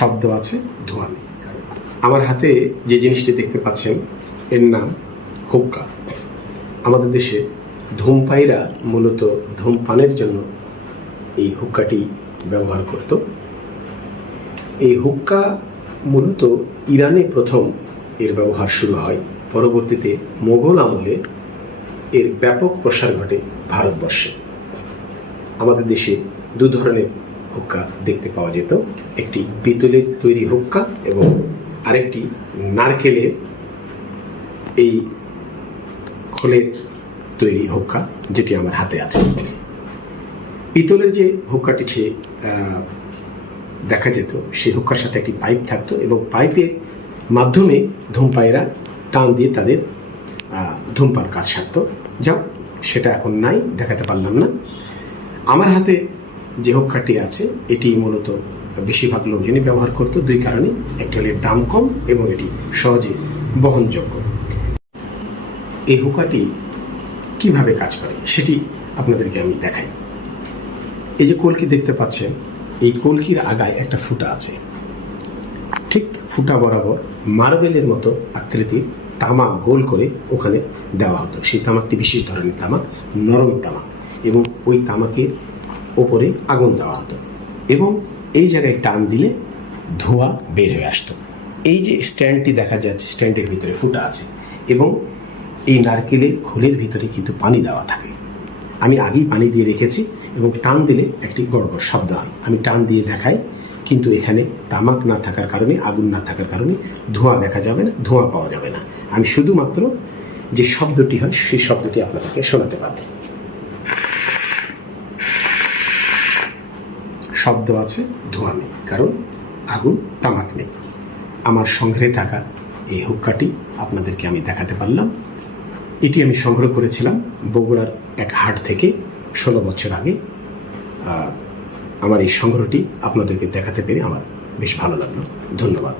শব্দ আছে, ধোঁয়া নেই। আমার হাতে যে জিনিসটি দেখতে পাচ্ছেন এর নাম হুক্কা। আমাদের দেশে ধূমপায়ীরা মূলত ধূমপানের জন্য এই হুক্কাটি ব্যবহার করত। এই হুক্কা মূলত ইরানে প্রথম এর ব্যবহার শুরু হয়, পরবর্তীতে মোগল আমলে এর ব্যাপক প্রসার ঘটে ভারতবর্ষে। আমাদের দেশে দু ধরনের হুক্কা দেখতে পাওয়া যেত, একটি পিতলের তৈরি হুক্কা এবং আরেকটি নারকেলের এই খোলের তৈরি হুক্কা, যেটি আমার হাতে আছে। পিতলের যে হুক্কাটি দেখা যেত, সেই হুক্কার সাথে একটি পাইপ থাকতো এবং পাইপের মাধ্যমে ধূমপায়ীরা টান দিয়ে তাদের ধূমপান কাজ সারত। যাও, সেটা এখন নাই, দেখাতে পারলাম না। আমার হাতে যে হুক্কাটি আছে এটি মূলত বেশিরভাগ লোকজনই ব্যবহার করত দুই কারণে। একটি হলো দাম কম এবং এটি সহজে বহনযোগ্য। এই হুক্কাটি কিভাবে কাজ করে সেটি আপনাদেরকে আমি দেখাই। এই যে কলকি দেখতে পাচ্ছেন, এই কলকির আগায় একটা ফুটা আছে। ঠিক ফুটা বরাবর মার্বেলের মতো আকৃতির তামাক গোল করে ওখানে দেওয়া হতো। সেই তামাকটি বিশেষ ধরনের তামাক, নরম তামাক, এবং ওই তামাকের ওপরে আগুন দেওয়া হতো এবং এই জায়গায় টান দিলে ধোঁয়া বের হয়ে আসতো। এই যে স্ট্যান্ডটি দেখা যাচ্ছে, স্ট্যান্ডের ভিতরে ফুটা আছে এবং এই নারকেলের খোলের ভিতরে কিন্তু পানি দেওয়া থাকে। আমি আগেই পানি দিয়ে রেখেছি এবং টান দিলে একটি গড়গড় শব্দ হয়। আমি টান দিয়ে দেখাই, কিন্তু এখানে তামাক না থাকার কারণে, আগুন না থাকার কারণে ধোঁয়া দেখা যাবে না, ধোঁয়া পাওয়া যাবে না। আমি শুধুমাত্র যে শব্দটি হয় সেই শব্দটি আপনাদেরকে শোনাতে পারবো। শব্দ আছে, ধোঁয়া নেই, কারণ আগুন, তামাক নেই। আমার সংগ্রহে থাকা এই হুক্কাটি আপনাদেরকে আমি দেখাতে পারলাম। এটি আমি সংগ্রহ করেছিলাম বগুড়ার এক হাট থেকে 16 বছর আগে। আমার এই সংগ্রহটি আপনাদেরকে দেখাতে পেরে আমার বেশ ভালো লাগলো। ধন্যবাদ।